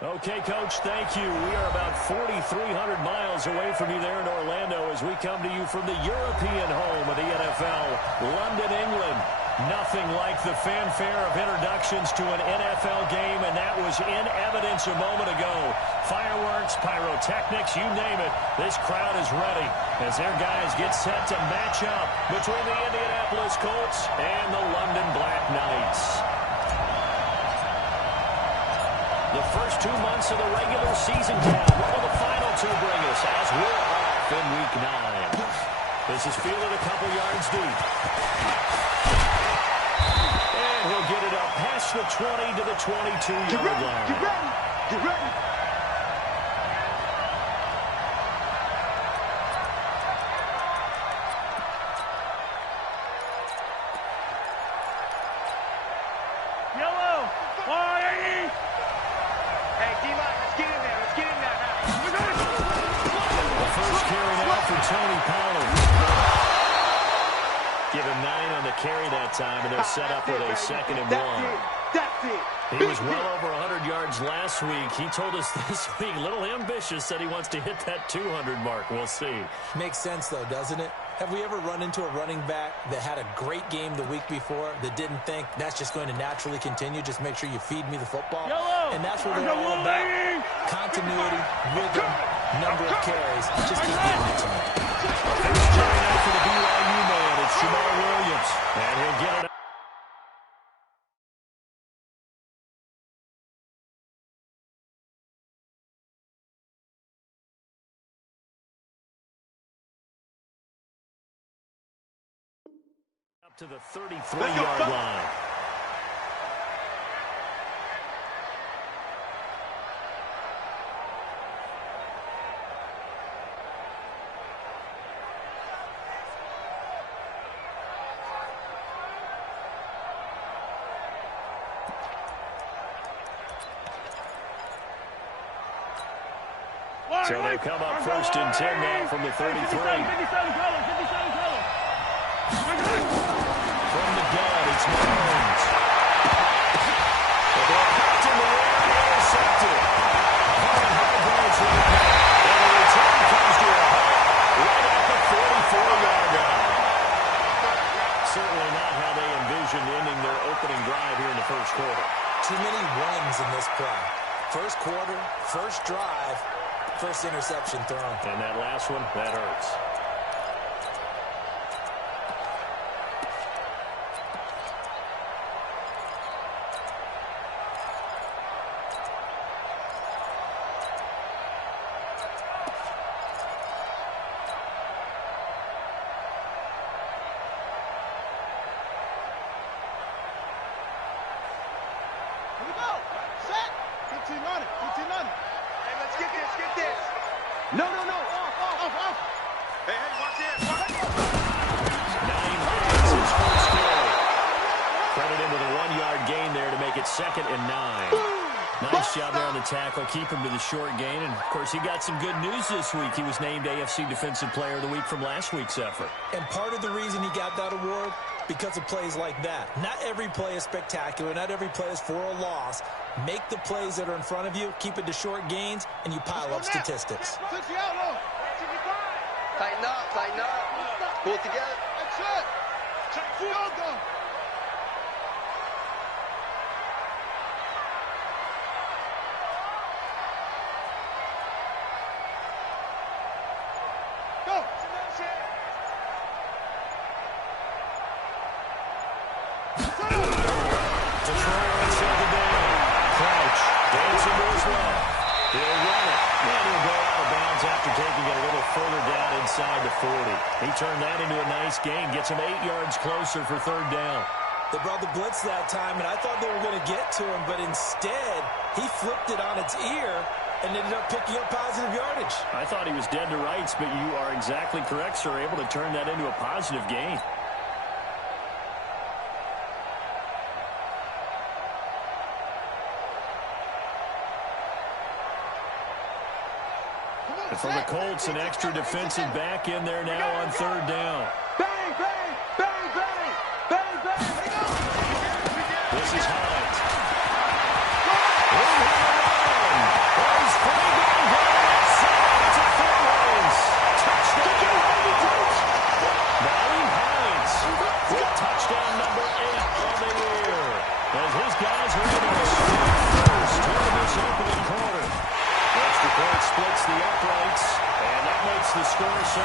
Okay, Coach, thank you. We are about 4,300 miles away from you there in Orlando as we come to you from the European home of the NFL, London, England. Nothing like the fanfare of introductions to an NFL game, and that was in evidence a moment ago. Fireworks, pyrotechnics, you name it. This crowd is ready as their guys get set to match up between the Indianapolis Colts and the London Black Knights. The first 2 months of the regular season count. What will the final two bring us as we're off in Week 9? This is fielded a couple yards deep. And he'll get it up past the 20 to the 22-yard line. Get ready! Get ready! Time, and they're set up with a 2nd and 1. That's it. He was well over 100 yards last week. He told us this week, a little ambitious, said he wants to hit that 200 mark. We'll see. Makes sense, though, doesn't it? Have we ever run into a running back that had a great game the week before that didn't think that's just going to naturally continue? Just make sure you feed me the football. Yellow. And that's what they're all about. Continuity, rhythm, number of carries. Just keep giving it to me. Carrying out for the BYU man, it's Jamal Williams. And he'll get it up to the 33-yard line. So they'll come up 1st and 10 now from the 33. From the gun, it's Mahomes. The ball popped in the air and intercepted. And the return comes to a halt right at the 44-yard line. Certainly not how they envisioned ending their opening drive here in the first quarter. Too many runs in this play. First quarter, first drive, first interception thrown. And that last one, that hurts. Here we go. Set. 15 on it. 15 on it. Hey, let's get this. Get this. No. Off. Hey, watch this. 9 hits his first carry. Credit him with a 1-yard gain there to make it 2nd and 9. Nice job there on the tackle. Keep him to the short gain. And, of course, he got some good news this week. He was named AFC Defensive Player of the Week from last week's effort. And part of the reason he got that award, because of plays like that. Not every play is spectacular. Not every play is for a loss. Make the plays that are in front of you, keep it to short gains, and you pile up statistics. Tighten up. Pull it together. That's it. Check field goal. Go. To throw on 2nd down. Crouch. Dancing to his left. He'll run it. And he'll go out of bounds after taking it a little further down inside the 40. He turned that into a nice gain. Gets him 8 yards closer for 3rd down. They brought the blitz that time, and I thought they were going to get to him, but instead, he flipped it on its ear and ended up picking up positive yardage. I thought he was dead to rights, but you are exactly correct, sir. Able to turn that into a positive gain. And for the Colts, an extra defensive back in there now on 3rd down. Bang, bang, bang, bang, bang, bang. This is Hunt. touchdown number 8 on the year. As his guys are able to start first here in this opening quarter. Extra point splits the uprights, and that makes the score 7-0.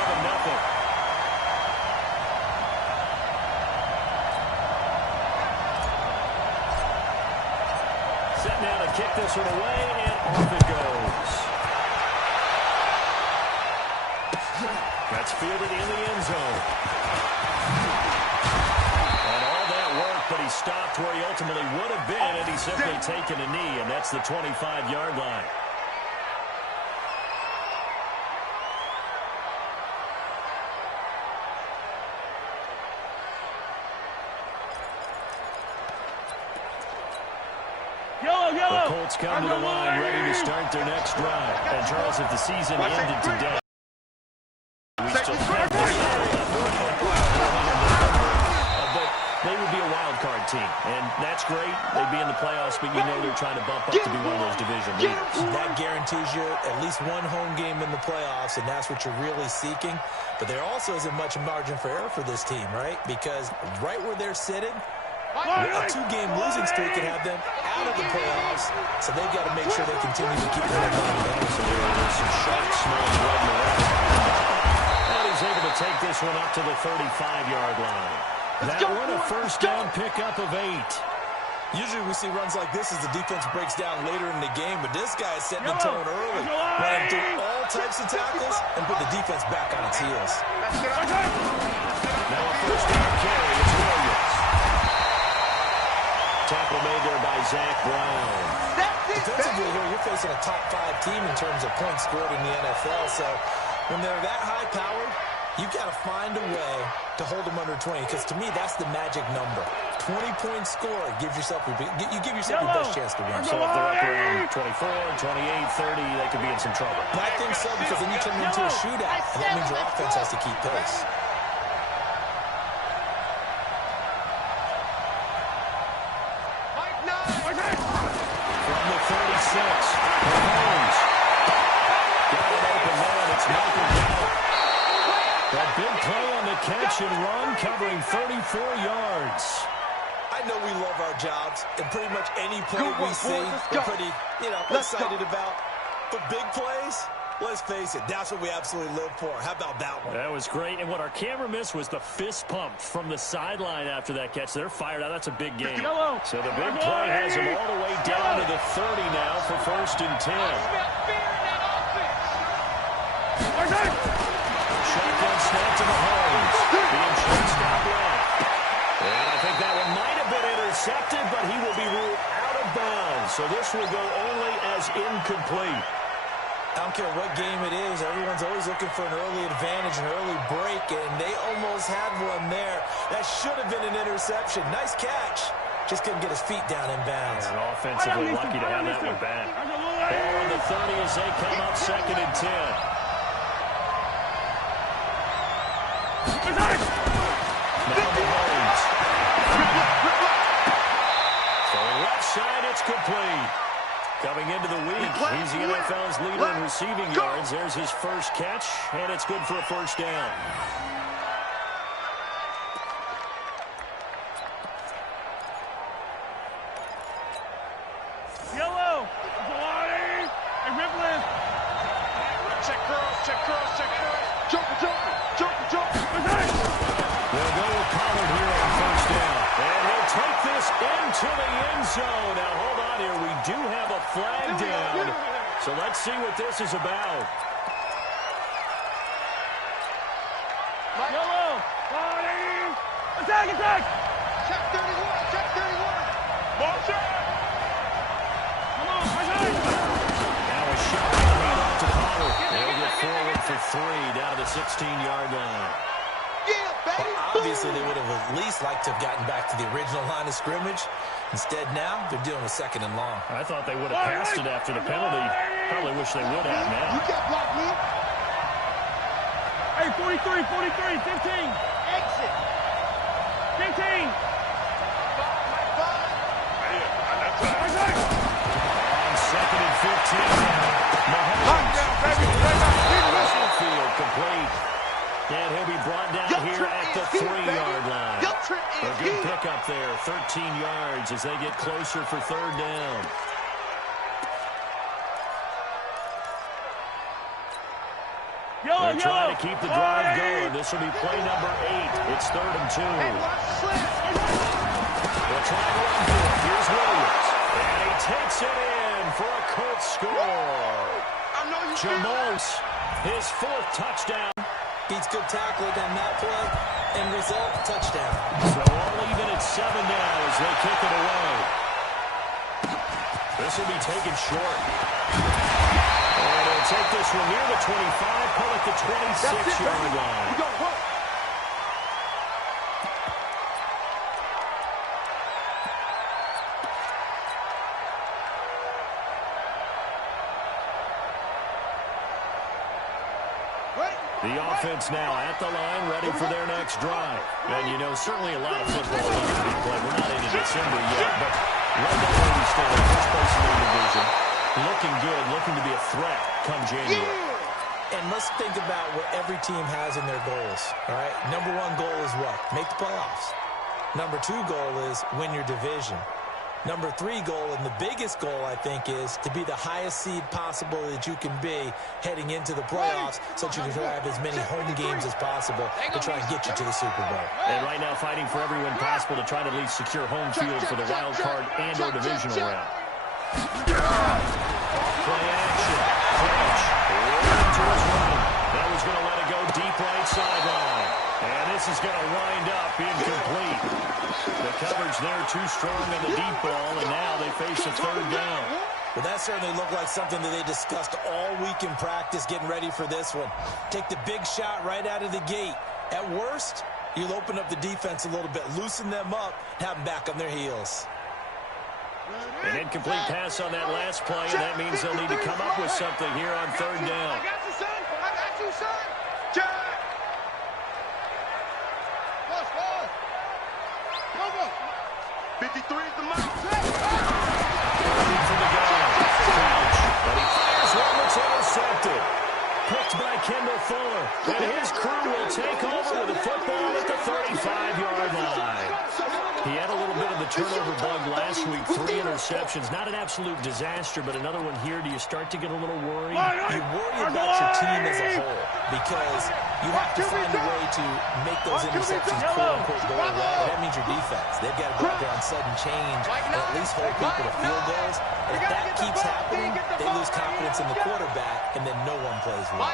Set now to kick this one away, and off it goes. That's fielded in the end zone. And all that work, but he stopped where he ultimately would have been, and he's simply taken a knee, and that's the 25-yard line. The Colts come to the line ready to start their next drive. And Charles, if the season ended today, we still have but they would be a wild card team. And that's great. They'd be in the playoffs, but you know they're trying to bump up to be one of those division leaders. That guarantees you at least one home game in the playoffs, and that's what you're really seeking. But there also isn't much margin for error for this team, right? Because right where they're sitting, a 2-game losing streak can have them out of the playoffs, so they've got to make sure they continue to keep their momentum. So there's some sharp smells running around. And he's able to take this one up to the 35-yard line. That one a first down pickup of 8. Usually we see runs like this as the defense breaks down later in the game, but this guy is setting the tone early, running through all types of tackles and put the defense back on its heels. Now a first down carry. It's Williams. Tackle made there by Zach Brown. Defensively here, you're facing a top 5 team in terms of points scored in the NFL. So when they're that high-powered, you've got to find a way to hold them under 20. Because to me, that's the magic number. 20-point score gives yourself your best chance to win. So if they're up around 24, 28, 30, they could be in some trouble. I think so, because then you turn into a shootout, and that means your offense has to keep pace. Catch and run, covering 34 yards. I know we love our jobs, and pretty much any play we see, we're pretty, excited about. But big plays, let's face it, that's what we absolutely live for. How about that one? That was great, and what our camera missed was the fist pump from the sideline after that catch. They're fired out. That's a big game. So the big play has them all the way down to the 30 now for 1st and 10. Shotgun snap to Mahomes. Being chased out left. And I think that one might have been intercepted, but he will be ruled out of bounds. So this will go only as incomplete. I don't care what game it is. Everyone's always looking for an early advantage, an early break, and they almost had one there. That should have been an interception. Nice catch. Just couldn't get his feet down in bounds. And offensively lucky to have that one back. Ball on the 30 as they come up 2nd and 10. Now Mahomes. So left side, it's complete. Coming into the week, he's the NFL's leader in receiving yards. There's his first catch, and it's good for a first down. Yellow. And Ripley. Check curls, check curls, check curls. Jump. They'll go with Pollard here on first down. And he'll take this into the end zone. Now, hold on here. We do have a flag down. So let's see what this is about. Yellow. Attack. Check 31. Motion. Come on, Now a shot right off to Pollard. They'll get forward for 3 down to the 16-yard line. Well, obviously, they would have at least liked to have gotten back to the original line of scrimmage. Instead, now, they're dealing with 2nd and long. I thought they would have passed it after the penalty. Probably wish they would have now. You can't block me. Hey, 43, 15. Exit. 15. On 2nd and 15 now. Mahomes. Field complete. And he'll be brought down here at the 3-yard line. A good pickup there, 13 yards as they get closer for third down. They're trying to keep the drive going. This will be play number 8. It's 3rd and 2. They'll try to run for it. Here's Williams. And he takes it in for a Colts score. Jamals, his 4th touchdown. Beats good tackling on that play. End result, touchdown. So all even at 7 now as they kick it away. This will be taken short. And they'll take this one near the 25, pull at the 26-yard line. The offense now at the line, ready for their next drive. And, you know, certainly a lot of football left to be played. We're not into December yet, but right now where we stand, first place in the division, looking good, looking to be a threat come January. And let's think about what every team has in their goals, all right? Number 1 goal is what? Make the playoffs. Number 2 goal is win your division. Number 3 goal, and the biggest goal, I think, is to be the highest seed possible that you can be heading into the playoffs so that you can have as many home games as possible to try and get you to the Super Bowl. And right now fighting for every win possible to try to at least secure home field for the wild card and or divisional round. Play action. French. To his right. That was going to let it go deep right sideline. And this is going to wind up incomplete. The coverage there too strong on the deep ball, and now they face a 3rd down. Well, that certainly looked like something that they discussed all week in practice, getting ready for this one. Take the big shot right out of the gate. At worst, you'll open up the defense a little bit, loosen them up, have them back on their heels. An incomplete pass on that last play, and that means they'll need to come up with something here on 3rd down. I got you, son. I got you, son. Jack. Pause. Come on. 53 is the mark. For the goal. But he fires one that's intercepted. Picked by Kendall Fuller. And his crew will take over with the football at the 35-yard line. He had a little bit of the turnover bug last week. 3 interceptions. Not an absolute disaster, but another one here. Do you start to get a little worried? You worry about your team as a whole because you have to find a way to make those interceptions quote-unquote go away. That means your defense. They've got to go out there on sudden change and at least hold people to field goals. And if that keeps happening, they lose confidence in the quarterback, and then no one plays well.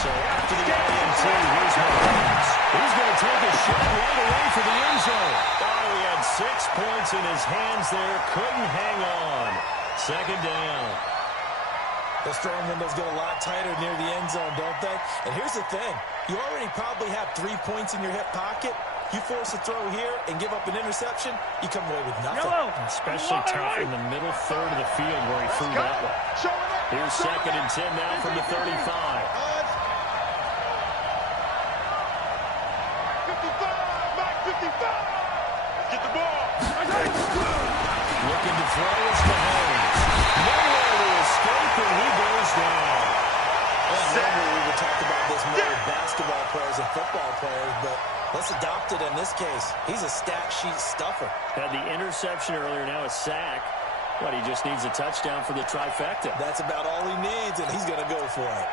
So after the INT, here's Mahomes. He's going to take a shot right away for the end zone. Oh, he had 6 points in his hands there. Couldn't hang on. 2nd down. Those throwing windows get a lot tighter near the end zone, don't they? And here's the thing. You already probably have 3 points in your hip pocket. You force a throw here and give up an interception, you come away with nothing. Especially tough in the middle 3rd of the field where he threw that one. Here's 2nd and 10 now from the 35. 55, Mike, 55. Let's get the ball. Looking to throw is Mahomes. Nowhere to escape, and he goes down. Normally we would talk about this more with basketball players and football players, but let's adopt it in this case. He's a stat sheet stuffer. Had the interception earlier, now a sack. But he just needs a touchdown for the trifecta. That's about all he needs, and he's going to go for it.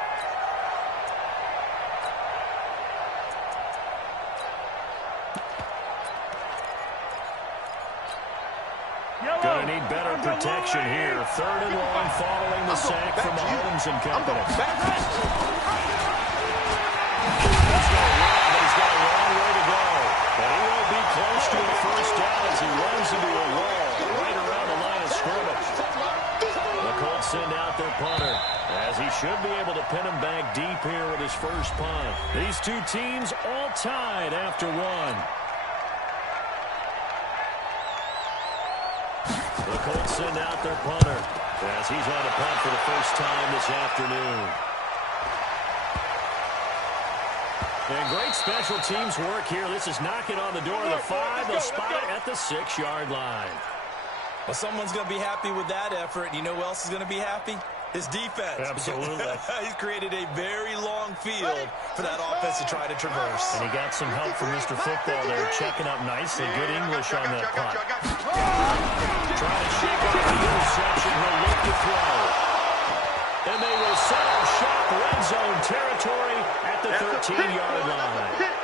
Going to need better protection here. 3rd and long following the sack from Mahomes and company. He's going to run, but he's got a long way to go. But he won't be close to a 1st down as he runs into a wall right around the line of scrimmage. The Colts send out their punter, as he should be able to pin him back deep here with his first punt. These 2 teams all tied after 1. The Colts send out their punter as he's on a punt for the first time this afternoon. And great special teams work here. This is knocking on the door of the 5. They'll spot it at the 6-yard line. Well, someone's going to be happy with that effort. You know who else is going to be happy? His defense. Absolutely. He's created a very long field for that offense to try to traverse. And he got some help from Mr. Football there, checking up nicely. Good English on that punt. Trying to shake off the interception. He'll look to throw. And they will set up shop red zone territory at the 13-yard line.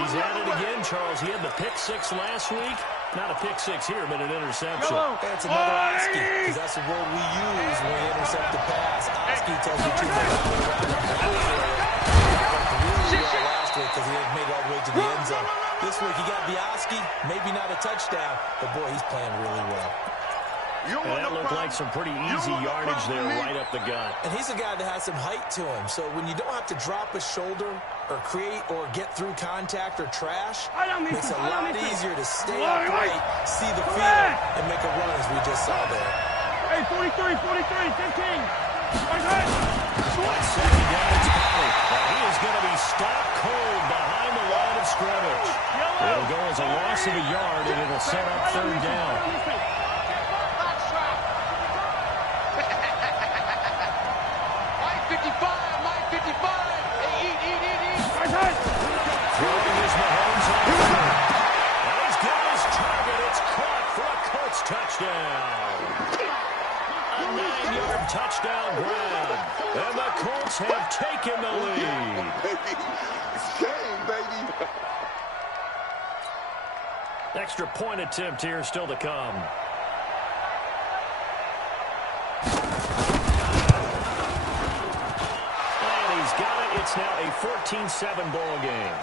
He's at it again, Charles. He had the pick six last week. Not a pick six here, but an interception. That's another Oski, because that's the word we use when we intercept the pass. Oski tells you to move around last week because he hadn't made it all the way to the end zone. This week he got the Oski, maybe not a touchdown, but boy, he's playing really well. And that looked like some pretty easy yardage there right up the gut. And he's a guy that has some height to him. So when you don't have to drop a shoulder or create or get through contact or trash, it makes it a lot easier to stay upright, see the field, and make a run as we just saw there. Hey, 43, 15. 1 second down, it's Powell. Now he is going to be stopped cold behind the line of scrimmage. It'll go as a loss of a yard, and it'll set up third down. Throwing his Mahomes on the field. And he's got his target. It's caught for a Colts touchdown. A 9-yard touchdown grab. And the Colts have taken the lead. It's game, baby. Extra point attempt here still to come. He's got it. It's now a 14-7 ball game.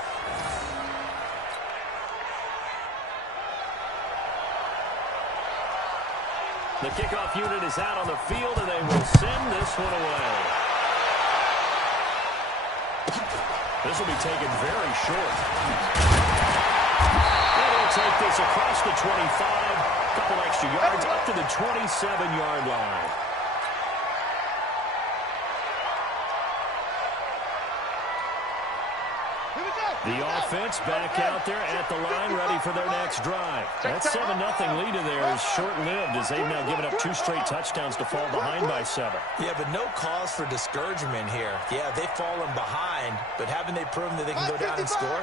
The kickoff unit is out on the field, and they will send this one away. This will be taken very short. And he'll take this across the 25. A couple extra yards up to the 27-yard line. The offense back out there at the line, ready for their next drive. That 7-0 lead in there is short-lived as they've now given up 2 straight touchdowns to fall behind by 7. Yeah, but no cause for discouragement here. Yeah, they've fallen behind, but haven't they proven that they can go down and score?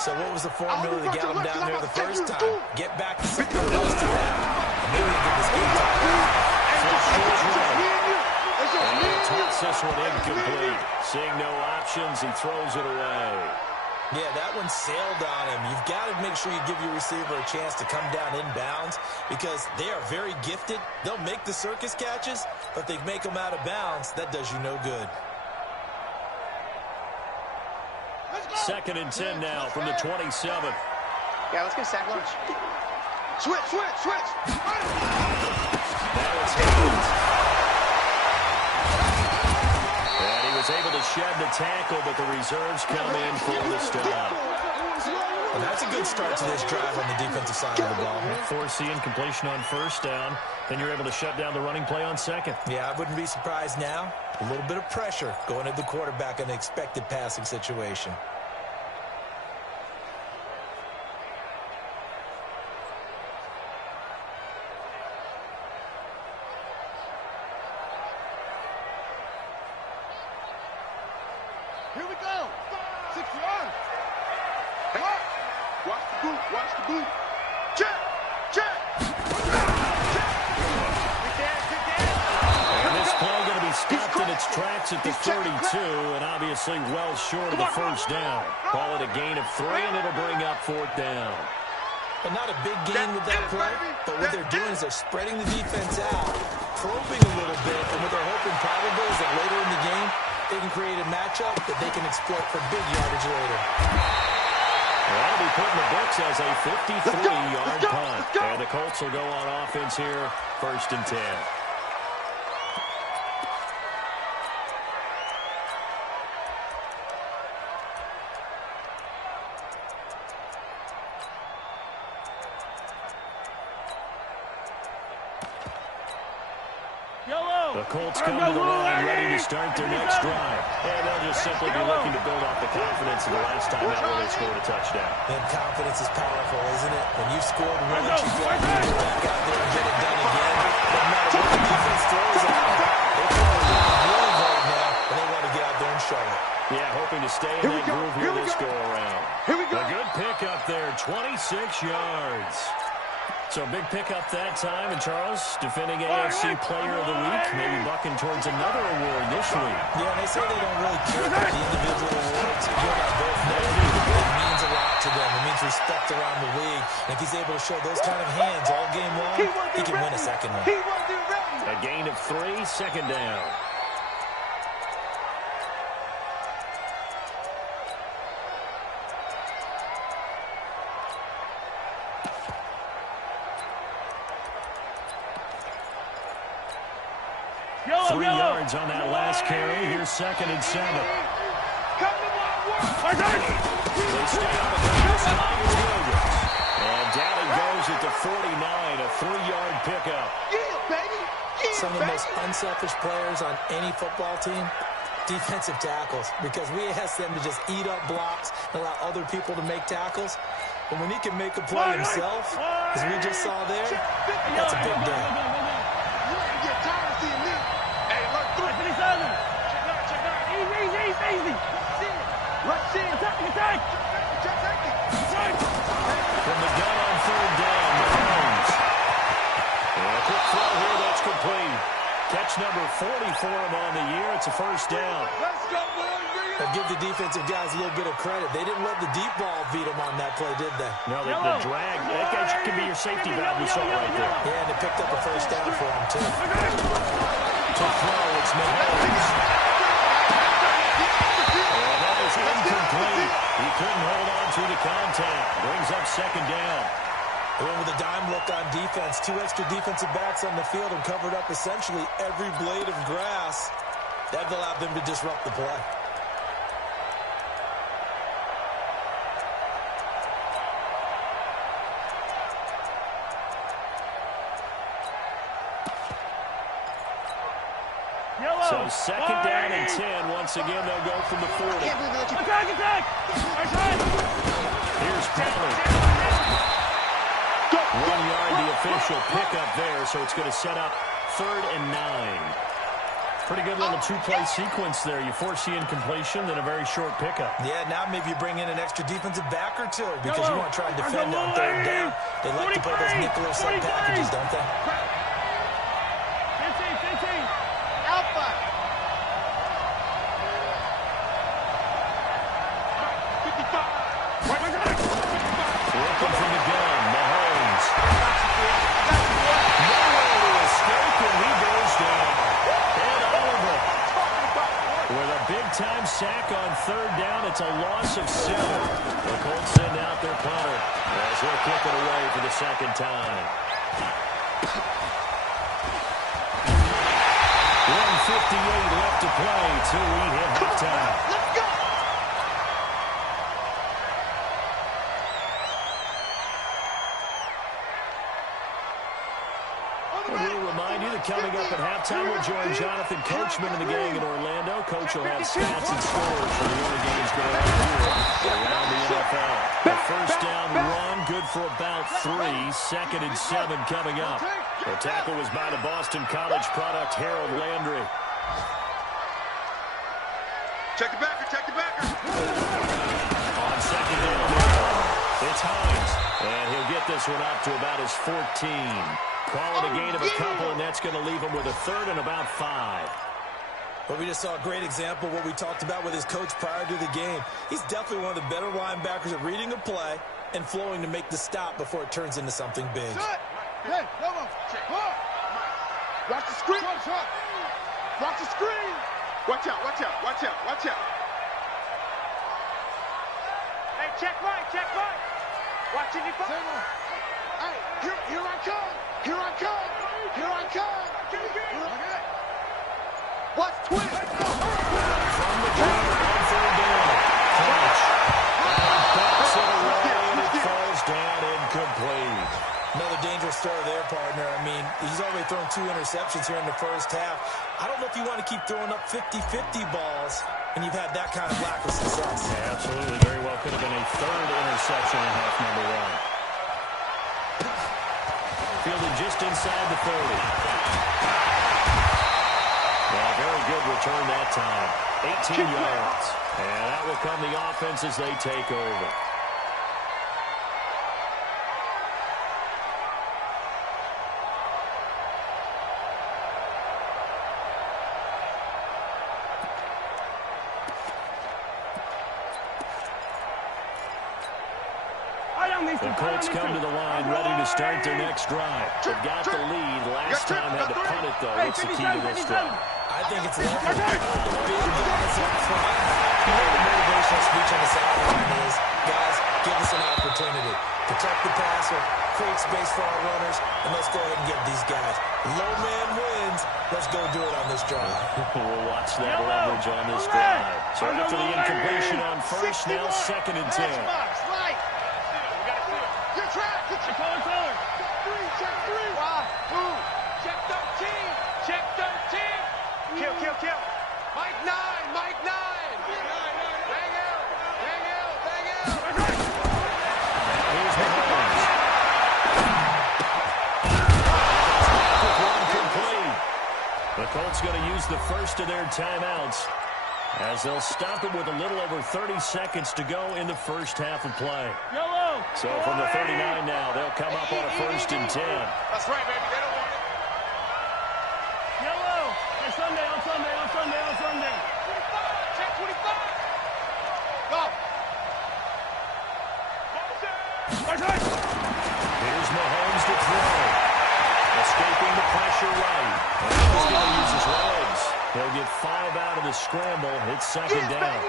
So what was the formula that got them down there the first time? Get back to something close to that. Maybe they get this game tied. And he'll toss this one incomplete. Seeing no options, he throws it away. Yeah, that one sailed on him. You've got to make sure you give your receiver a chance to come down inbounds because they are very gifted. They'll make the circus catches, but they make them out of bounds. That does you no good. 2nd and 10 now from the 27. Yeah, let's get a sack lunch. Switch. Now it's Higgins. Was able to shed the tackle, but the reserves come in for the stop. And that's a good start to this drive on the defensive side of the ball. Force the incompletion on first down. Then you're able to shut down the running play on second. Yeah, I wouldn't be surprised now. A little bit of pressure going at the quarterback in an expected passing situation. Here we go. 6 yards. Hey. Watch the boot. Check. And this play going to be stopped in its tracks at the 32, and obviously well short of the first down. Call it a gain of 3, and it'll bring up 4th down. And not a big gain with that play, but what they're doing is they're spreading the defense out, probing a little bit, and what they're hoping probably is that later in the game, they can create a matchup that they can exploit for big yardage later. That'll be put in the books as a 53-yard punt. And the Colts will go on offense here, 1st and 10. The Colts come to the line, ready to start their next drive. And they'll just simply be looking to build off the confidence of the last time out where they scored a touchdown. And confidence is powerful, isn't it? When you've scored once, you go back out there and get it done again. No matter what the defense throws at them, they throw groove right now, and they want to get out there and show it. Yeah, hoping to stay in that groove here this go-around. Here we go. A good pickup there, 26 yards. So big pickup that time. And Charles, defending AFC Player of the Week, maybe bucking towards another award this week. Yeah, they say they don't really care about the individual awards. You're not both know it means a lot to them. It means respect around the league. And if he's able to show those kind of hands all game long, he can win a second one. A gain of 3, second down. Three yards on that last carry. Here's 2nd and 7. They stay on the ground. And down he goes at the 49, a 3-yard pickup. Some of the most unselfish players on any football team, defensive tackles, because we ask them to just eat up blocks and allow other people to make tackles. But when he can make a play himself, as we just saw there, that's a big day. Easy. Rush in. Attack. From the gun on 3rd down, Mahomes. And a quick throw here, that's complete. Catch number 40 for him on the year. It's a 1st down. Let's go, boys. I'll give the defensive guys a little bit of credit. They didn't let the deep ball beat them on that play, did they? No, the drag, that could be your safety valve we saw right there. Yeah, and they picked up a 1st down for him, too. To throw, it's Mahomes. Incomplete. He couldn't hold on through the contact. Brings up 2nd down. They went with a dime look on defense. 2 extra defensive backs on the field and covered up essentially every blade of grass. That allowed them to disrupt the play. So 2nd down and 10. Once again, they'll go from the 40. Attack! Here's Pollard. 1 yard, the official pickup there, so it's going to set up 3rd and 9. Pretty good little 2-play sequence there. You force the incompletion, then a very short pickup. Yeah, now maybe you bring in an extra defensive back or 2 because you want to try and defend on 3rd down. They like to play those nickel or sub packages, don't they? 15. Alpha. Looking from the gun, Mahomes. Nowhere to escape, and he goes down. And Oliver with a big-time sack on 3rd down. It's a loss of 7. The Colts send out their punter as he'll kick it away for the 2nd time. 1:58 left to play till we hit halftime. Let's go. We'll remind you that coming up at halftime, we'll join Jonathan Coachman and the gang in Orlando. Coach will have stats and scores for the early games going on here around the NFL. A 1st down run, good for about 3. 2nd and 7 coming up. The tackle was by the Boston College product, Harold Landry. Check the backer. On 2nd down, it's Hines. And he'll get this one up to about his 14. Call it a gain of a couple, and that's going to leave him with a 3rd and about 5. But we just saw a great example of what we talked about with his coach prior to the game. He's definitely one of the better linebackers at reading a play and flowing to make the stop before it turns into something big. Hey, watch the screen. Watch the screen. Watch out. Hey, check right. Watching you. Hey, here I come. Watch twist. From the corner on 3rd down. Clutch. Backs it away, and it falls down incomplete. Another dangerous throw there, partner. I mean, he's already thrown 2 interceptions here in the 1st half. I don't know if you want to keep throwing up 50-50 balls, and you've had that kind of lack of success. Yeah, absolutely. Very well could have been a 3rd interception in half number 1. Fielded just inside the 30. Well, very good return that time. 18 yards. And that will come the offense as they take over. The Colts come to the line ready to start their next drive. They've got the lead. Last time had to punt it, though. What's the key to this drive? I think it's level. Big guys up front. You know the motivational speech on the sideline is, guys, give us an opportunity. Protect the passer, create space for our runners, and let's go ahead and get these guys. Low man wins. Let's go do it on this drive. We'll watch that leverage on this drive. So after the incompletion on first, now 2nd and 10. Color. Check 3. Why? Who? Check 13. Check 13. Kill. Mike 9. Bang out. Here's Mahomes. Complete. The Colts going to use the first of their timeouts as they'll stop it with a little over 30 seconds to go in the first half of play. Yellow. So from the 39 now, they'll come up on a 1st and 10. That's right, baby. They don't want it. Yellow. Hey, Sunday. 25. Check 25. Go. Here's Mahomes to throw. Escaping the pressure right. And he's going to use his legs. He'll get 5 out of the scramble. It's 2nd down.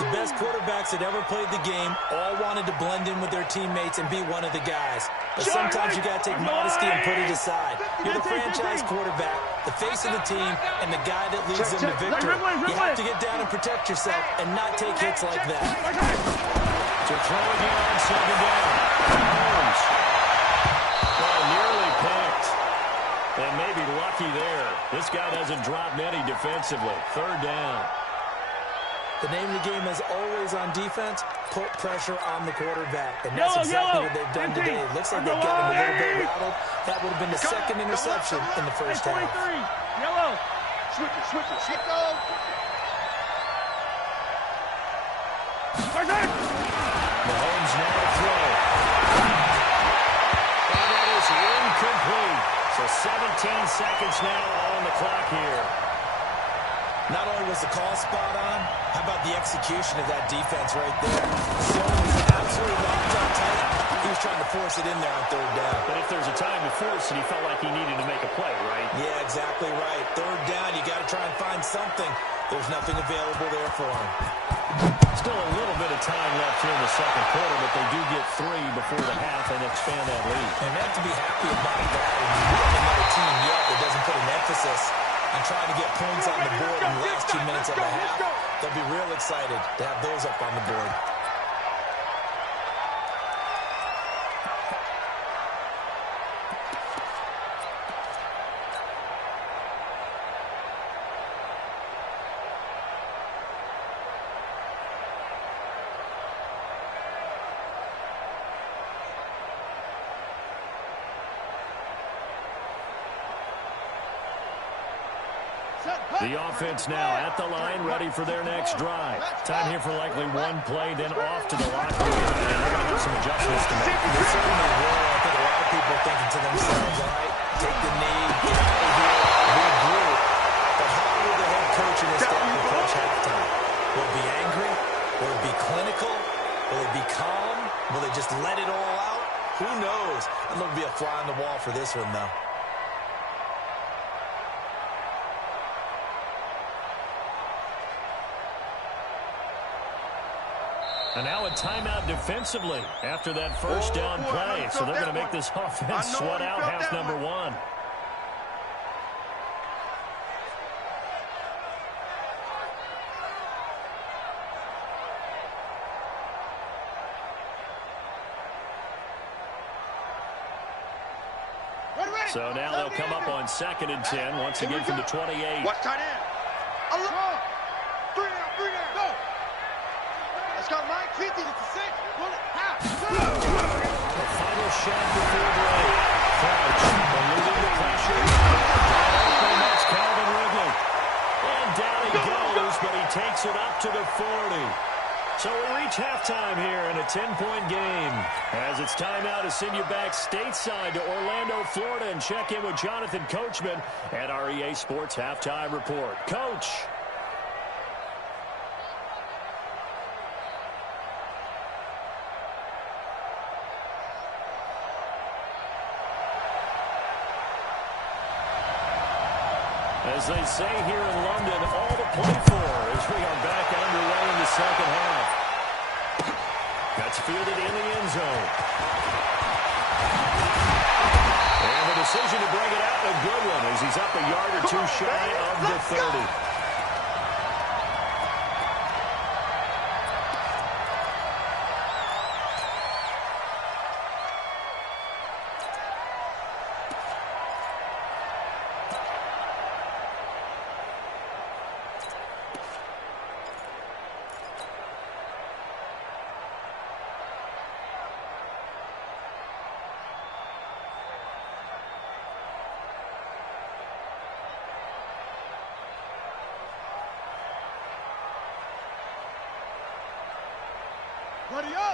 The best quarterbacks that ever played the game all wanted to blend in with their teammates and be one of the guys. But sometimes you got to take modesty and put it aside. You're the franchise quarterback, the face of the team, and the guy that leads them to victory. You have to get down and protect yourself and not take hits like that. To throw again on 2nd down. Mahomes. Well, nearly picked. And maybe lucky there. This guy doesn't drop many defensively. 3rd down. The name of the game is always on defense, put pressure on the quarterback. And that's exactly what they've done today. It looks like they've got him a little bit rattled. That would have been the 2nd interception in the first half. Yellow. Switch. Go. Mahomes now to throw. And that is incomplete. So 17 seconds now on the clock here. Not only was the call spot on, how about the execution of that defense right there? Zone was absolutely locked up tight. He was trying to force it in there on 3rd down. But if there's a time to force it, he felt like he needed to make a play, right? Yeah, exactly right. 3rd down, you got to try and find something. There's nothing available there for him. Still a little bit of time left here in the 2nd quarter, but they do get 3 before the half and expand that lead. And they have to be happy about that. And we have another team yet that doesn't put an emphasis on trying to get points on the board in the last 2 minutes of the half. They'll be real excited to have those up on the board. The offense now at the line, ready for their next drive. Time here for likely one play, then off to the locker room. And they're going to have some adjustments to make. They certainly will. I think a lot of people are thinking to themselves, all right, take the knee, get out of here, regroup. But how will the head coach and his staff approach halftime? Will it be angry? Will it be clinical? Will it be calm? Will they just let it all out? Who knows? I'm going to be a fly on the wall for this one, though. And now a timeout defensively after that first down play. So they're going to make this offense sweat out half number 1. So now they'll come up on 2nd and 10, once again from the 28. Watch tight end. Three down, go. Let's go, Mike. 50, it's a 6. Pull it, half. The final shot before break. Crouch, eluding the pressure. And that's Calvin Ridley. takes it up to the 40. So we reach halftime here in a 10-point game. As it's time now to send you back stateside to Orlando, Florida, and check in with Jonathan Coachman at our EA Sports Halftime Report. Coach. As they say here in London, all to play for as we are back underway in the second half. That's fielded in the end zone. And the decision to bring it out, a good one, as he's up a yard or two shy of the 30.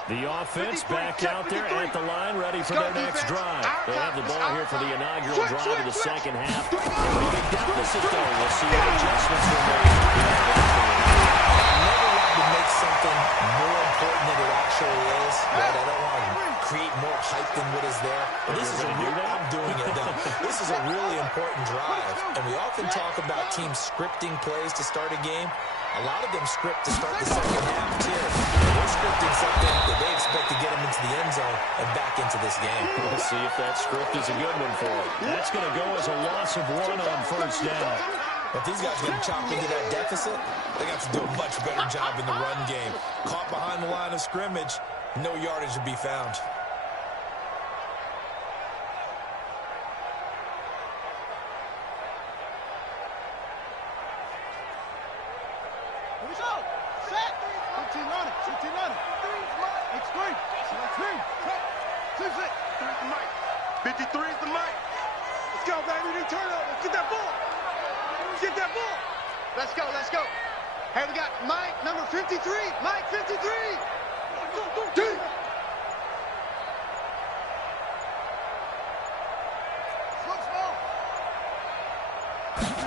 The offense back out there at the line, ready for their next drive. They'll have the ball here for the inaugural drive of the second half. Big deficit, though. We'll see what adjustments are made. Never want to make something more important than it actually is. Right? I don't want to create more hype than what is there. But this is I'm doing it now. This is a really important drive. And we often talk about teams scripting plays to start a game. A lot of them script to start the second half, too. They're scripting something that they expect to get them into the end zone and back into this game. We'll see if that script is a good one for them. That's going to go as a loss of 1 on first down. If these guys are going to chop into that deficit, they got to do a much better job in the run game. Caught behind the line of scrimmage, no yardage to be found. Let's go, let's go. Hey, we got Mike, number 53. Mike, 53. Dude.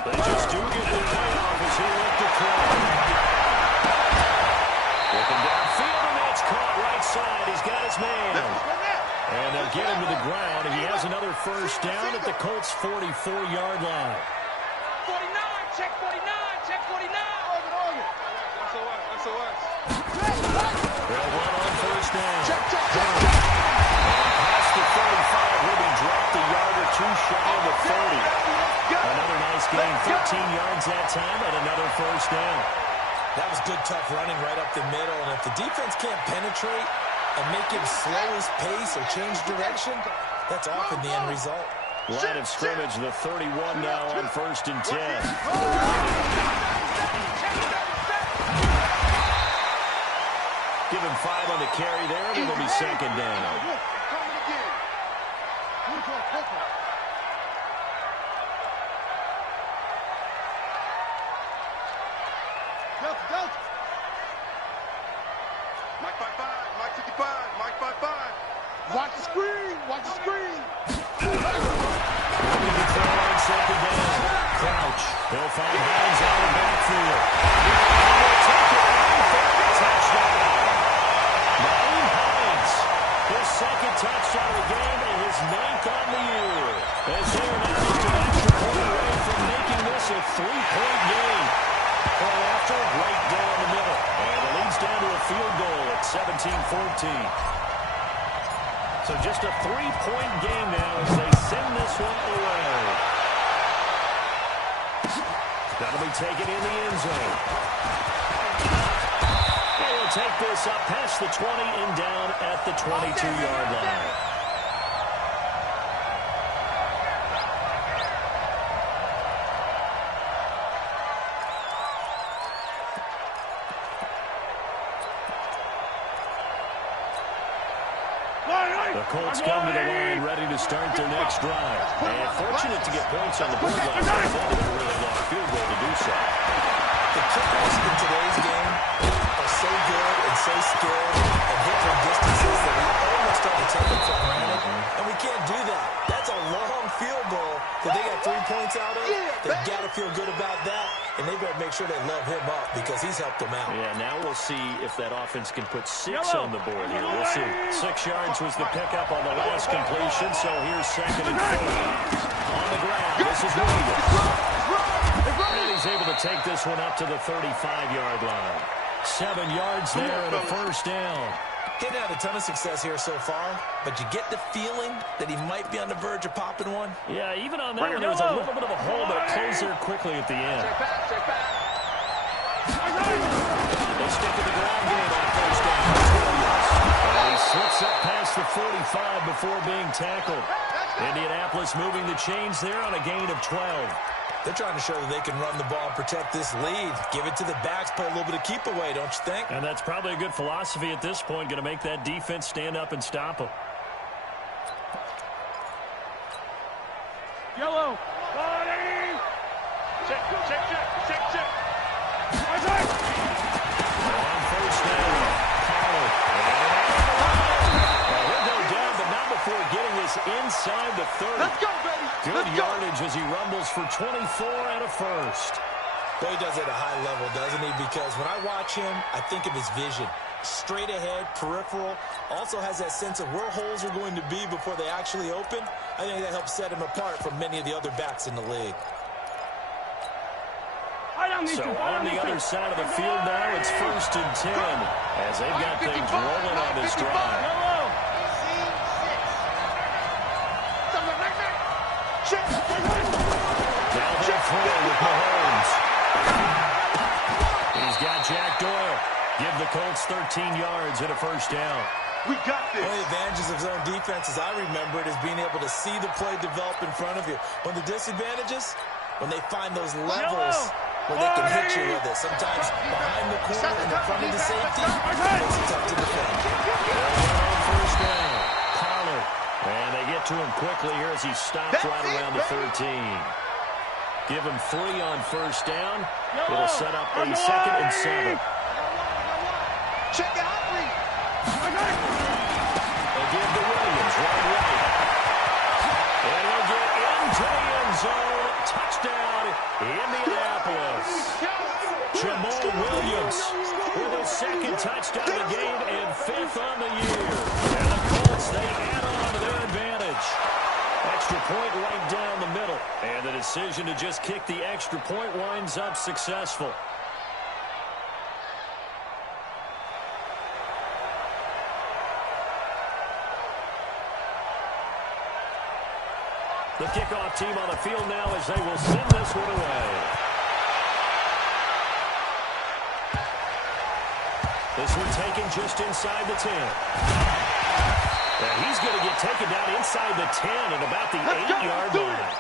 They just do get the payoff as he looked to throw. Looking downfield, and that's caught right side. He's got his man. And they'll get him to the ground, and he has another first down at the Colts' 44-yard line. 49, check 49, check 49. They'll run on first down. Check. Past the 35, will be dropped a yard or two shy of the 30. Another nice gain, 13 yards that time, and another first down. That was good, tough running right up the middle, and if the defense can't penetrate and make him slow his pace or change direction, that's often the end result. Line of scrimmage, the 31 now on first and 10. Give him 5 on the carry there, and it'll be second down. Mike 55, Mike 55, Mike 55. Watch the screen, watch the screen. Looking to throw on second down. Crouch. He'll find Hines out in backfield. He'll take it down for a touchdown. Naeem Hines, his second touchdown of the game and his 9th on the year. As they are now just an extra point away from making this a 3-point game. Point after, right down the middle. And it leads down to a field goal at 17-14. So just a 3-point game now as they send this one away. That'll be taken in the end zone. And we'll take this up past the 20 and down at the 22-yard line. The Colts come to the line, ready to start their next drive. And fortunate to get points on the board line. They had a really long field goal to do so. The the kickers in today's game are so good and so skilled and hit from distances that we almost start to take them for granted, and we can't do that. That's a long field goal that they got 3 points out of. They've got to feel good about that, and they better make sure they love him up because he's helped them out. Yeah, now we'll see if that offense can put 6 on the board here. We'll see. 6 yards was the pickup on the last completion, so here's 2nd and 4. On the ground, this is Williams. And he's able to take this one up to the 35-yard line. 7 yards there and a first down. He's had a ton of success here so far, but you get the feeling that he might be on the verge of popping one. Yeah, even on that one, there was a little bit of a hole, but it closed there quickly at the end. They stick to the ground game on first down. And he slips up past the 45 before being tackled. Indianapolis moving the chains there on a gain of 12. They're trying to show that they can run the ball and protect this lead. Give it to the backs, play a little bit of keep away, don't you think? And that's probably a good philosophy at this point, going to make that defense stand up and stop them. Yellow. Check. On first down, Pollard. He'll go down, but not before getting this inside the 30. Let's go, baby. Good yardage as he rumbles for 24 and a first. Well, he does it at a high level, doesn't he? Because when I watch him, I think of his vision. Straight ahead, peripheral. Also has that sense of where holes are going to be before they actually open. I think that helps set him apart from many of the other backs in the league. So on the other side of the field now, it's 1st and 10 as they've got things rolling on this drive. Now they're through with Mahomes. He's got Jack Doyle. Give the Colts 13 yards and a first down. We got this. One of the advantages of zone defense, as I remember it, is being able to see the play develop in front of you. One of the disadvantages, when they find those levels where they can hit you with it. Sometimes behind the corner and in front of the safety, it makes it tough to defend. First down. Pollard. And they get to him quickly here as he stops right around the 13. Give him 3 on first down. It'll set up a 2nd and 7. Check out, read. They give to Williams, right. And he'll get into the end zone. Touchdown, Indianapolis. Jamal Williams with a 2nd touchdown of the game and 5th on the year. And the Colts, they add on to their advantage. Extra point right down the middle. And the decision to just kick the extra point winds up successful. The kickoff team on the field now as they will send this one away. This one taken just inside the 10. And he's going to get taken down inside the 10 at about the 8-yard line.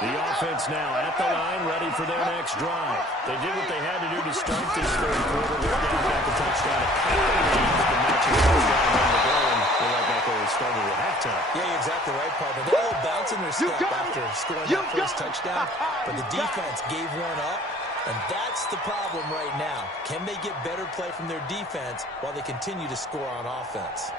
The offense now at the line, ready for their next drive. They did what they had to do to start this third quarter. They're down back a touchdown. The matching touchdown on the goal. They're right back where they started at halftime. Yeah, you're exactly right, partner. They're a little bounce in their step after scoring that first touchdown, but the defense gave one up, and that's the problem right now. Can they get better play from their defense while they continue to score on offense?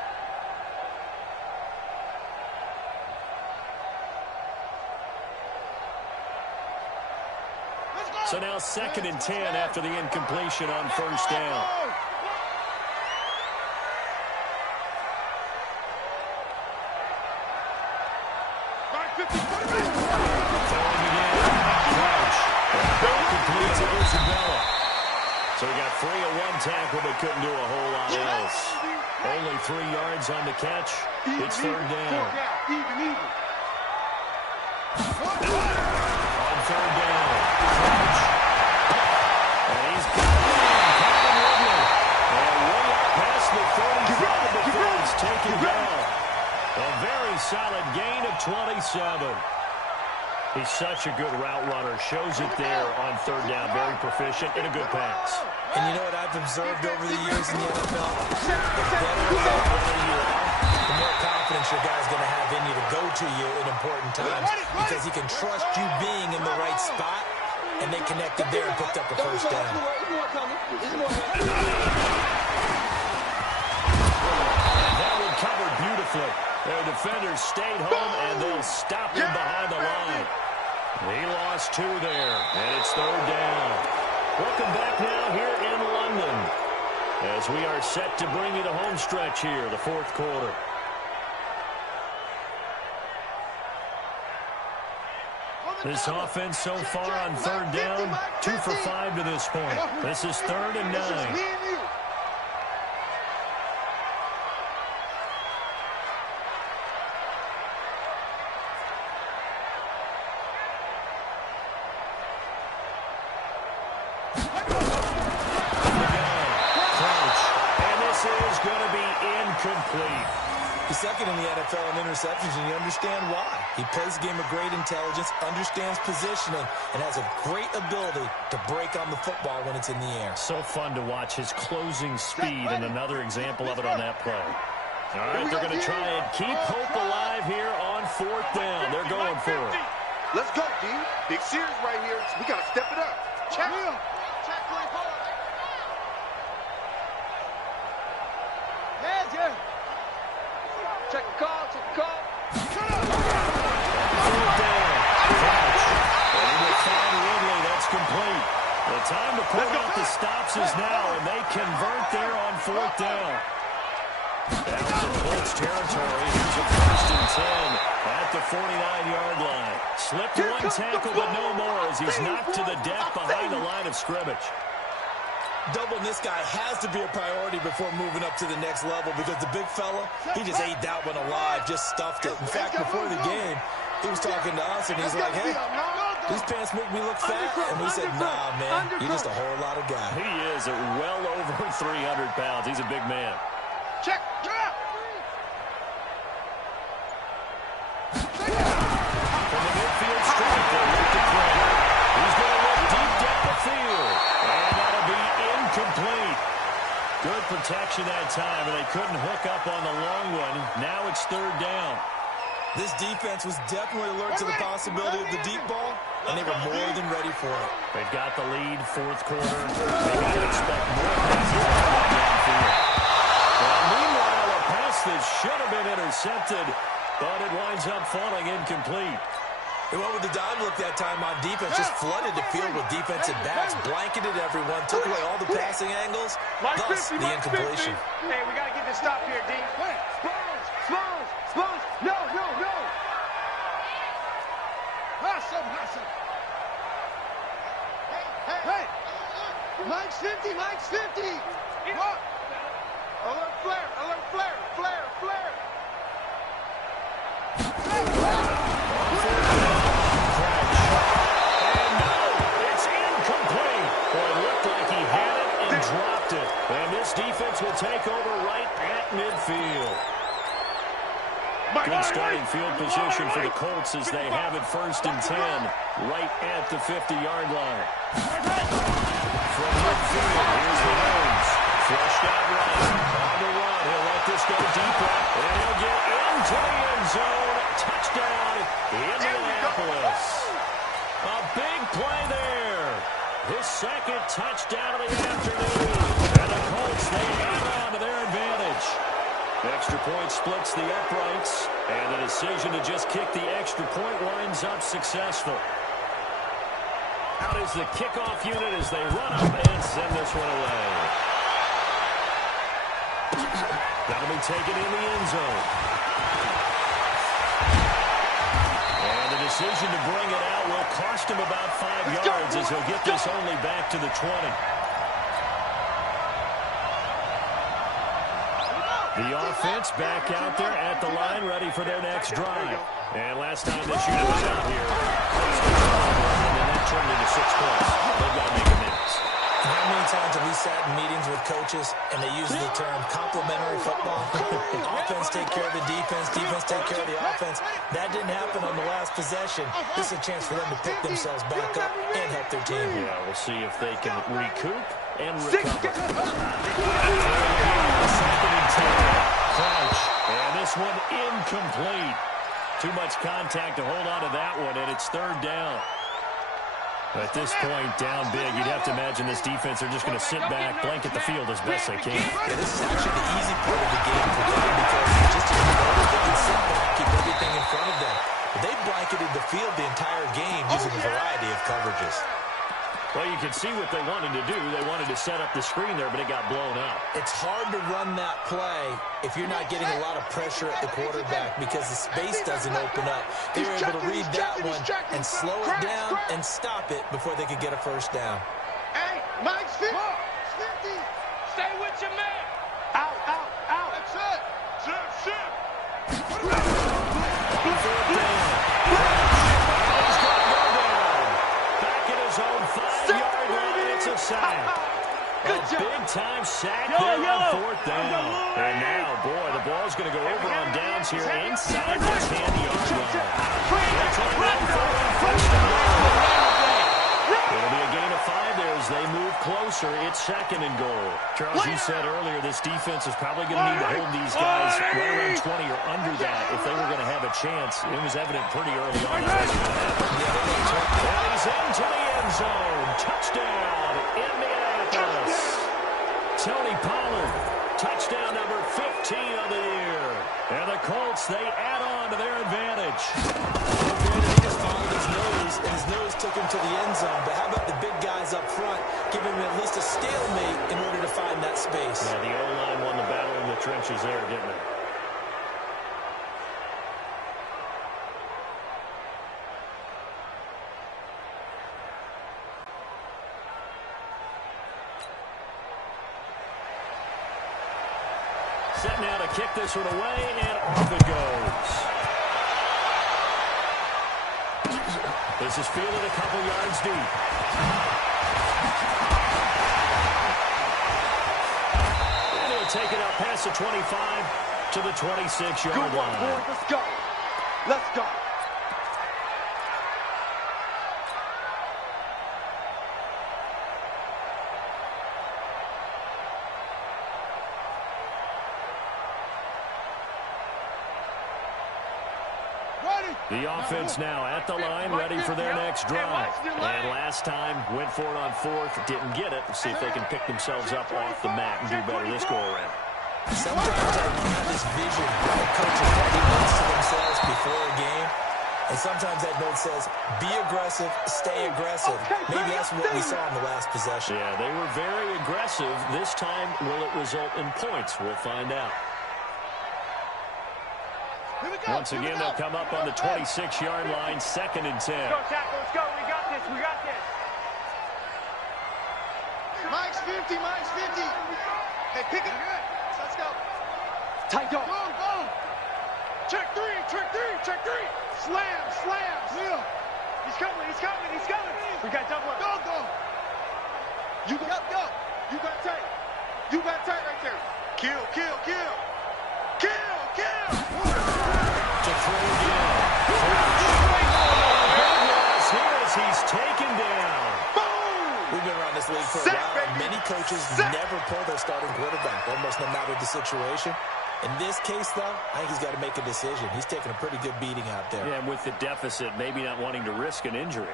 So now 2nd and 10 after the incompletion on first down. So he got 3 of 1 tackle, but couldn't do a whole lot else. Only 3 yards on the catch. It's 3rd down. On 3rd down, Crouch. And he's got it. And way up past the 35 before it's taken down. A very solid gain of 27. He's such a good route runner. Shows it there on 3rd down. Very proficient and a good pass. And you know what I've observed over the years in the NFL? The better route runner you are, the more confidence your guy's going to have in you to go to you in important times because he can trust you being in the right spot, and they connected there and picked up a first down. That one covered beautifully. Their defenders stayed home, and they'll stop him behind the line. He lost 2 there, and it's 3rd down. Welcome back now here in London as we are set to bring you the home stretch here, the 4th quarter. This offense so far on 3rd down, 2 for 5 to this point. This is 3rd and 9. Complete. He's second in the NFL in interceptions, and you understand why. He plays a game of great intelligence, understands positioning, and has a great ability to break on the football when it's in the air. So fun to watch his closing speed, and another example of it on that play. All right, they're going to try and keep hope alive here on 4th down. They're going for it. Let's go, D. Big series right here. We got to step it up. Check. Check, play ball. Yeah. Check call, check call. Fourth down. And he will find Ridley. That's complete. The time to pull out the stops is now, and they convert there on 4th down. Down to Colts territory. Here's a 1st and 10 at the 49-yard line. Slipped one tackle, but no more as he's knocked to the deck behind the line of scrimmage. Doubling this guy has to be a priority before moving up to the next level because the big fella, he just ate that one alive, just stuffed it. In fact, before the game, he was talking to us, and he's like, hey, these pants make me look fat. And we said, nah, man, you're just a whole lot of guy. He is at well over 300 pounds. He's a big man. Check. From the midfield strike, they'll look to Craig. He's going to look deep down the field. And that'll be incomplete. Good protection that time, and they couldn't hook up on the long one. Now it's 3rd down. This defense was definitely alert to the possibility of the deep ball, and they were more than ready for it. They've got the lead, 4th quarter. They got to expect more passes downfield. Well, meanwhile, a pass that should have been intercepted, but it winds up falling incomplete. They went with the dime look that time on defense, just flooded the field with defensive backs, blanketed everyone, took away all the passing angles, thus the incompletion. Hey, we got to get this stop here, D. Slows. No. Hustle. Hey. Mike's 50. What? Alert flare. And this defense will take over right at midfield. Good starting field position for the Colts as they have it 1st and 10 right at the 50-yard line. From midfield, here's the Mahomes. Flushed out right. On the run, he'll let this go deeper. And he'll get into the end zone. Touchdown, Indianapolis. A big play there. His 2nd touchdown of the afternoon. And the Colts, they hang on to their advantage. Extra point splits the uprights, and the decision to just kick the extra point winds up successful. Out is the kickoff unit as they run up and send this one away. That'll be taken in the end zone. And the decision to bring it out will cost him about 5 yards as he'll get this only back to the 20. The offense back out there at the line, ready for their next drive. And last time this unit was out here, and then that turned into 6 points. They've got to make amends. How many times have we sat in meetings with coaches and they use the term complementary football? Offense take care of the defense take care of the offense. That didn't happen on the last possession. This is a chance for them to pick themselves back up and help their team. Yeah, we'll see if they can recoup and recover. 2nd and 10. Crouch. And this one Incomplete. Too much contact to hold on to that one, and it's third down. At this point, down big, you'd have to imagine this defense are just going to sit back, blanket the field as best they can. Yeah, this is actually the easy part of the game for them because just they can sit back, keep everything in front of them. But they blanketed the field the entire game using a variety of coverages. Well, you can see what they wanted to do. They wanted to set up the screen there, but it got blown up. It's hard to run that play if you're not getting a lot of pressure at the quarterback because the space doesn't open up. They were able to read that one and slow it down and stop it before they could get a first down. Hey, Mike's 50. Stay with your man. Out. That's it. Shit. Own 5-yard line, it's a sack. Big-time sack there on fourth down. And now, boy, the ball's going to go over on downs here inside the 10-yard line. That's on first down. It'll be a gain of 5 there as they move closer. It's second and goal. Charles, you said earlier this defense is probably going to need to hold these guys right around 20 or under that if they were going to have a chance. It was evident pretty early on that was going to happen. And he's into the end zone. Touchdown, Indianapolis. Tony Pollard, touchdown number 15 of the year. And the Colts, they add on to their advantage. He just followed his nose, and his nose took him to the end zone. But how about the big guys up front, giving him at least a stalemate in order to find that space? Yeah, the O-line won the battle in the trenches there, didn't it? Set now to kick this one away, and off it goes. This is fielded a couple yards deep. And he'll take it up past the 25 to the 26-yard line. Boy, let's go. The offense now at the line, ready for their next drive. And last time, went for it on fourth, didn't get it. See if they can pick themselves up off the mat and do better this go-around. Sometimes I have this vision of coaches writing notes to themselves before a game. And sometimes that note says, be aggressive, stay aggressive. Maybe that's what we saw in the last possession. Yeah, they were very aggressive. This time, will it result in points? We'll find out. Once again, they'll come up on the 26-yard line, second and 10. Let's go, tackle. Let's go. We got this. Mike's 50. Hey, pick it. Let's go. Tight go. Go. Check three. Slam. Yeah. He's coming. We got double up. Go. You got tight right there. Kill. To throw again. He's taken down. Boom! We've been around this league for a while, and many coaches never pull their starting quarterback, almost no matter the situation. In this case, though, I think he's got to make a decision. He's taking a pretty good beating out there. Yeah, and with the deficit, maybe not wanting to risk an injury.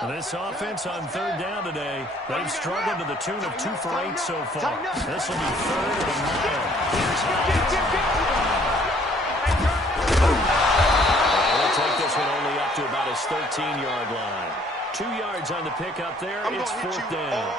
And this offense on third down today, they've struggled to the tune of 2 for 8 so far. This will be third and a mile. We'll take this one only up to about his 13-yard line. 2 yards on the pickup there. It's fourth down.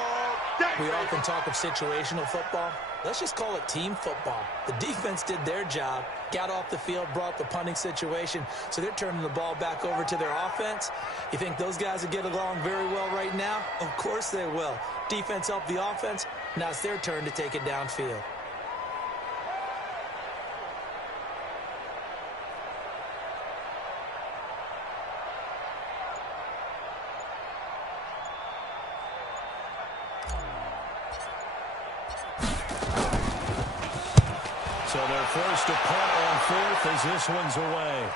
We often talk of situational football. Let's just call it team football. The defense did their job, got off the field, brought the punting situation, so they're turning the ball back over to their offense. You think those guys will get along very well right now? Of course they will. Defense helped the offense. Now it's their turn to take it downfield. So they're forced to punt on fourth as this one's away.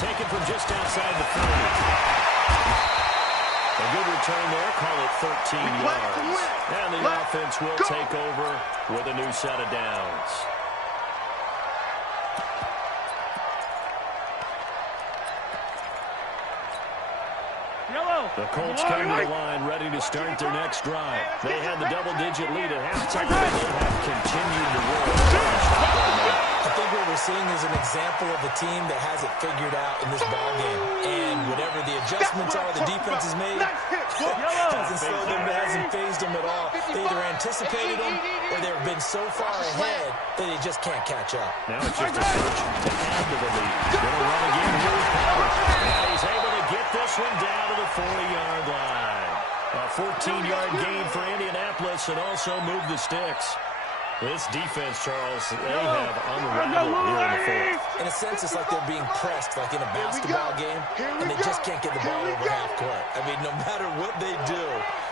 Taken from just outside the 30. A good return there, call it 13 yards. And the offense will take over with a new set of downs. The Colts come to the line ready to start their next drive. They had the double-digit lead at halftime, and they have continued to roll. I think what we're seeing is an example of a team that has it figured out in this ballgame. And whatever the adjustments are the defense has made, hasn't phased them at all. They either anticipated them or they've been so far ahead that they just can't catch up. Now it's just a search to add to the lead. Going to run again here with Power. And he's able to get this one down to the 40-yard line. A 14-yard gain for Indianapolis and also move the sticks. This defense, Charles, they have unraveled here in the fourth. In a sense, it's like they're being pressed, like in a basketball game, and they just can't get the ball over half court. I mean, no matter what they do,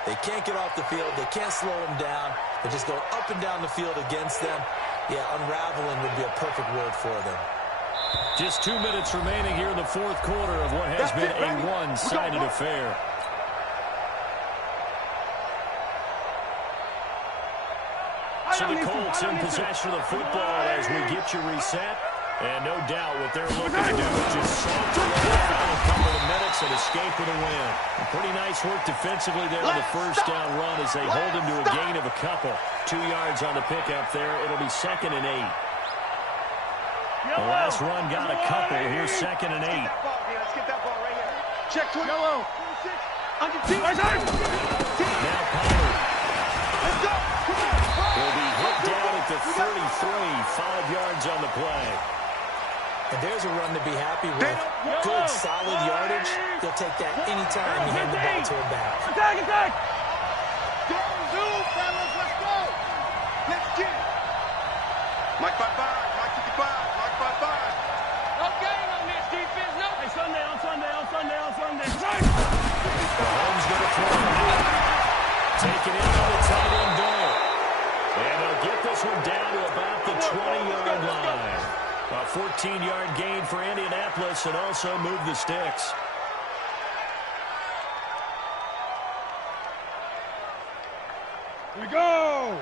they can't get off the field. They can't slow them down. They're just going up and down the field against them. Yeah, unraveling would be a perfect word for them. Just 2 minutes remaining here in the fourth quarter of what has been a one-sided affair. So the Colts in possession of the football as we get you reset. And no doubt what they're looking to do is just saunter away the final couple of minutes and escape with a win. And pretty nice work defensively there on the first down run as they hold him to a gain of a couple. 2 yards on the pickup there. It'll be 2nd and 8. The last run got a couple. Here's 2nd and 8. Let's get that ball right here. Check to Yellow. Now Pollard. Let's go. Will be hit down at the 33, 5 yards on the play. And there's a run to be happy with. Good, solid yardage. They'll take that anytime you hand the ball to him back. Attack! Go, dude, fellas, let's go. Let's get it. Mike 5-5, Mike 55, Mike 5-5. No gain on this defense, no. Hey, Sunday. Mahomes going to throw it. Taken in on the tight end ball. And they'll get this one down to about the 20-yard line. A 14-yard gain for Indianapolis and also move the sticks. Here we go.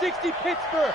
60 Pittsburgh.